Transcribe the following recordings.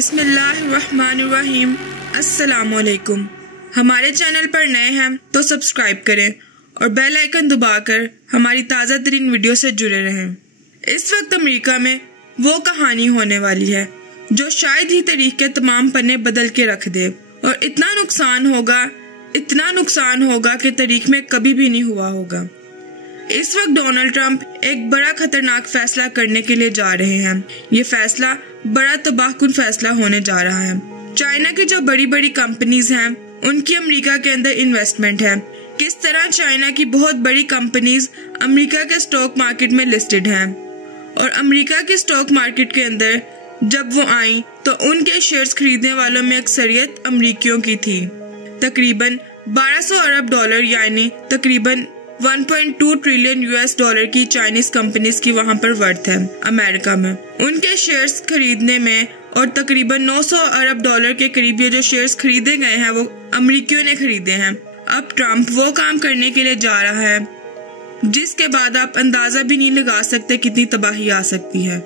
बिस्मिल्लाहिर्रहमानिर्रहीम। अस्सलामुअलैकुम। हमारे चैनल पर नए हैं तो सब्सक्राइब करें और बेल आइकन दबाकर हमारी ताज़ा तरीन वीडियो से जुड़े रहें। इस वक्त अमेरिका में वो कहानी होने वाली है जो शायद ही तारीख के तमाम पन्ने बदल के रख दे, और इतना नुकसान होगा कि तारीख में कभी भी नहीं हुआ होगा। इस वक्त डोनाल्ड ट्रंप एक बड़ा खतरनाक फैसला करने के लिए जा रहे हैं। ये फैसला बड़ा तबाहकुन फैसला होने जा रहा है। चाइना की जो बड़ी बड़ी कंपनीज हैं उनकी अमेरिका के अंदर इन्वेस्टमेंट है। किस तरह चाइना की बहुत बड़ी कंपनीज अमेरिका के स्टॉक मार्केट में लिस्टेड हैं, और अमेरिका के स्टॉक मार्केट के अंदर जब वो आई तो उनके शेयर्स खरीदने वालों में अक्सरियत अमेरिकियों की थी। तकरीबन 1200 अरब डॉलर यानी तकरीबन 1.2 ट्रिलियन यूएस डॉलर की चाइनीज कंपनीज की वहां पर वर्थ है अमेरिका में। उनके शेयर्स खरीदने में और तकरीबन 900 अरब डॉलर के करीब ये जो शेयर्स खरीदे गए हैं वो अमेरिकियों ने खरीदे हैं। अब ट्रंप वो काम करने के लिए जा रहा है जिसके बाद आप अंदाजा भी नहीं लगा सकते कितनी तबाही आ सकती है।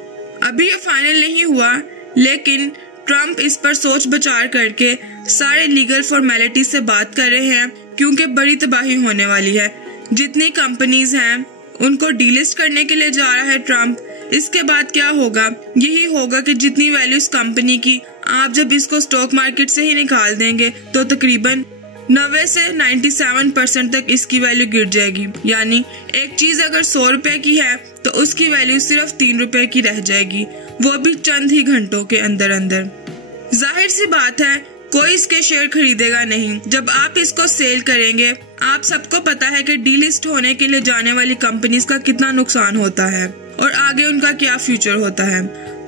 अभी ये फाइनल नहीं हुआ, लेकिन ट्रंप इस पर सोच विचार करके सारे लीगल फॉर्मेलिटी से बात कर रहे हैं, क्योंकि बड़ी तबाही होने वाली है। जितनी कंपनीज हैं उनको डीलिस्ट करने के लिए जा रहा है ट्रंप। इसके बाद क्या होगा? यही होगा कि जितनी वैल्यू इस कंपनी की, आप जब इसको स्टॉक मार्केट से ही निकाल देंगे तो तकरीबन 90 से 97% तक इसकी वैल्यू गिर जाएगी। यानी एक चीज अगर 100 रुपए की है तो उसकी वैल्यू सिर्फ 3 रुपए की रह जाएगी, वो भी चंद ही घंटों के अंदर अंदर। जाहिर सी बात है कोई इसके शेयर खरीदेगा नहीं। जब आप इसको सेल करेंगे, आप सबको पता है कि डीलिस्ट होने के लिए जाने वाली कंपनीज का कितना नुकसान होता है और आगे उनका क्या फ्यूचर होता है।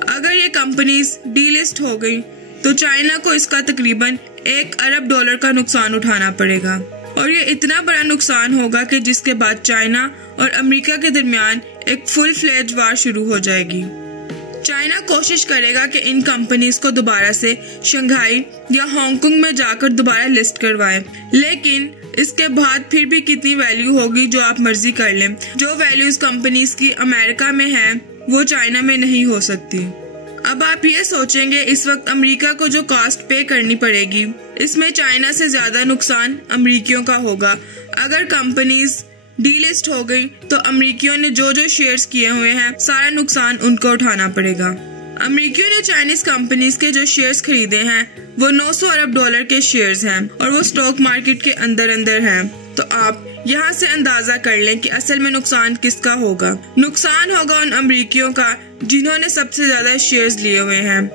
अगर ये कंपनीज डीलिस्ट हो गई तो चाइना को इसका तकरीबन 1 अरब डॉलर का नुकसान उठाना पड़ेगा, और ये इतना बड़ा नुकसान होगा कि जिसके बाद चाइना और अमेरिका के दरमियान एक फुल फ्लेज वार शुरू हो जाएगी। चाइना कोशिश करेगा कि इन कंपनीज को दोबारा से शंघाई या हांगकांग में जाकर दोबारा लिस्ट करवाएं, लेकिन इसके बाद फिर भी कितनी वैल्यू होगी जो आप मर्जी कर लें। जो वैल्यू इस कंपनीज की अमेरिका में है वो चाइना में नहीं हो सकती। अब आप ये सोचेंगे इस वक्त अमेरिका को जो कॉस्ट पे करनी पड़ेगी, इसमें चाइना से ज्यादा नुकसान अमेरिकियों का होगा। अगर कंपनीज डीलिस्ट हो गई तो अमेरिकियों ने जो जो शेयर्स किए हुए हैं सारा नुकसान उनको उठाना पड़ेगा। अमेरिकियों ने चाइनीज कंपनीज के जो शेयर्स खरीदे हैं वो 900 अरब डॉलर के शेयर्स हैं, और वो स्टॉक मार्केट के अंदर हैं। तो आप यहाँ से अंदाजा कर लें कि असल में नुकसान किसका होगा। नुकसान होगा उन अमेरिकियों का जिन्होंने सबसे ज्यादा शेयर्स लिए हुए हैं।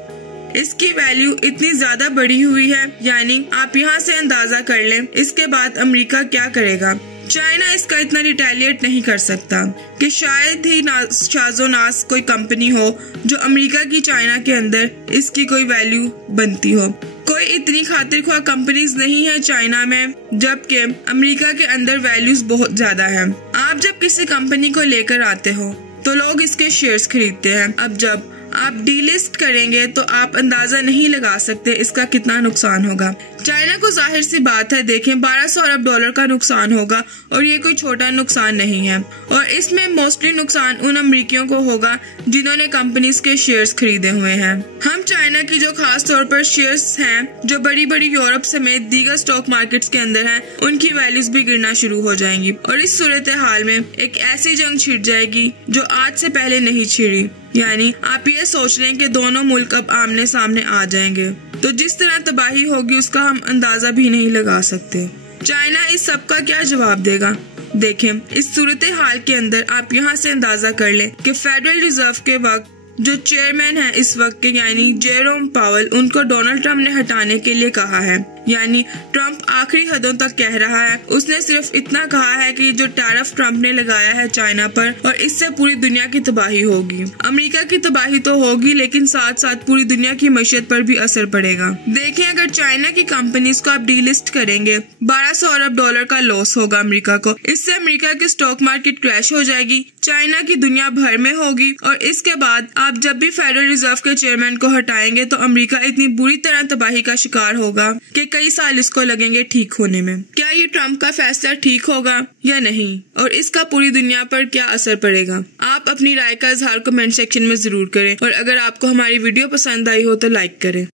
इसकी वैल्यू इतनी ज्यादा बढ़ी हुई है, यानी आप यहाँ से अंदाजा कर लें इसके बाद अमेरिका क्या करेगा। चाइना इसका इतना रिटेलिएट नहीं कर सकता कि शायद ही शाज़ोनास कोई कंपनी हो जो अमेरिका की चाइना के अंदर इसकी कोई वैल्यू बनती हो। कोई इतनी खातिरख्वाह कंपनीज नहीं है चाइना में, जबकि अमेरिका के अंदर वैल्यूज बहुत ज्यादा है। आप जब किसी कंपनी को लेकर आते हो तो लोग इसके शेयर्स खरीदते हैं। अब जब आप डीलिस्ट करेंगे तो आप अंदाजा नहीं लगा सकते इसका कितना नुकसान होगा। चाइना को जाहिर सी बात है देखें 1200 अरब डॉलर का नुकसान होगा, और ये कोई छोटा नुकसान नहीं है। और इसमें मोस्टली नुकसान उन अमेरिकियों को होगा जिन्होंने कंपनीज के शेयर्स खरीदे हुए हैं। हम चाइना की जो खास तौर पर शेयर्स हैं जो बड़ी बड़ी यूरोप समेत दीगर स्टॉक मार्केट्स के अंदर हैं, उनकी वैल्यूज भी गिरना शुरू हो जाएंगी, और इस सूरत हाल में एक ऐसी जंग छिड़ जाएगी जो आज से पहले नहीं छिड़ी। यानी आप ये सोच रहे हैं कि दोनों मुल्क अब आमने सामने आ जाएंगे, तो जिस तरह तबाही होगी उसका हम अंदाजा भी नहीं लगा सकते। चाइना इस सब का क्या जवाब देगा? देखें, इस सूरत हाल के अंदर आप यहाँ से अंदाजा कर लें कि फेडरल रिजर्व के वक्त जो चेयरमैन है इस वक्त के, यानी जेरोम पावेल, उनको डोनाल्ड ट्रंप ने हटाने के लिए कहा है। यानी ट्रंप आखिरी हदों तक कह रहा है। उसने सिर्फ इतना कहा है कि जो टैरिफ ट्रंप ने लगाया है चाइना पर, और इससे पूरी दुनिया की तबाही होगी। अमेरिका की तबाही तो होगी, लेकिन साथ साथ पूरी दुनिया की मईशत पर भी असर पड़ेगा। देखें, अगर चाइना की कंपनीज को आप डीलिस्ट करेंगे, 1200 अरब डॉलर का लॉस होगा अमेरिका को। इससे अमेरिका की स्टॉक मार्केट क्रैश हो जाएगी, चाइना की दुनिया भर में होगी, और इसके बाद आप जब भी फेडरल रिजर्व के चेयरमैन को हटाएंगे तो अमेरिका इतनी बुरी तरह तबाही का शिकार होगा कि कई साल इसको लगेंगे ठीक होने में। क्या ये ट्रंप का फैसला ठीक होगा या नहीं, और इसका पूरी दुनिया पर क्या असर पड़ेगा? आप अपनी राय का इजहार कमेंट सेक्शन में जरूर करें, और अगर आपको हमारी वीडियो पसंद आई हो तो लाइक करें।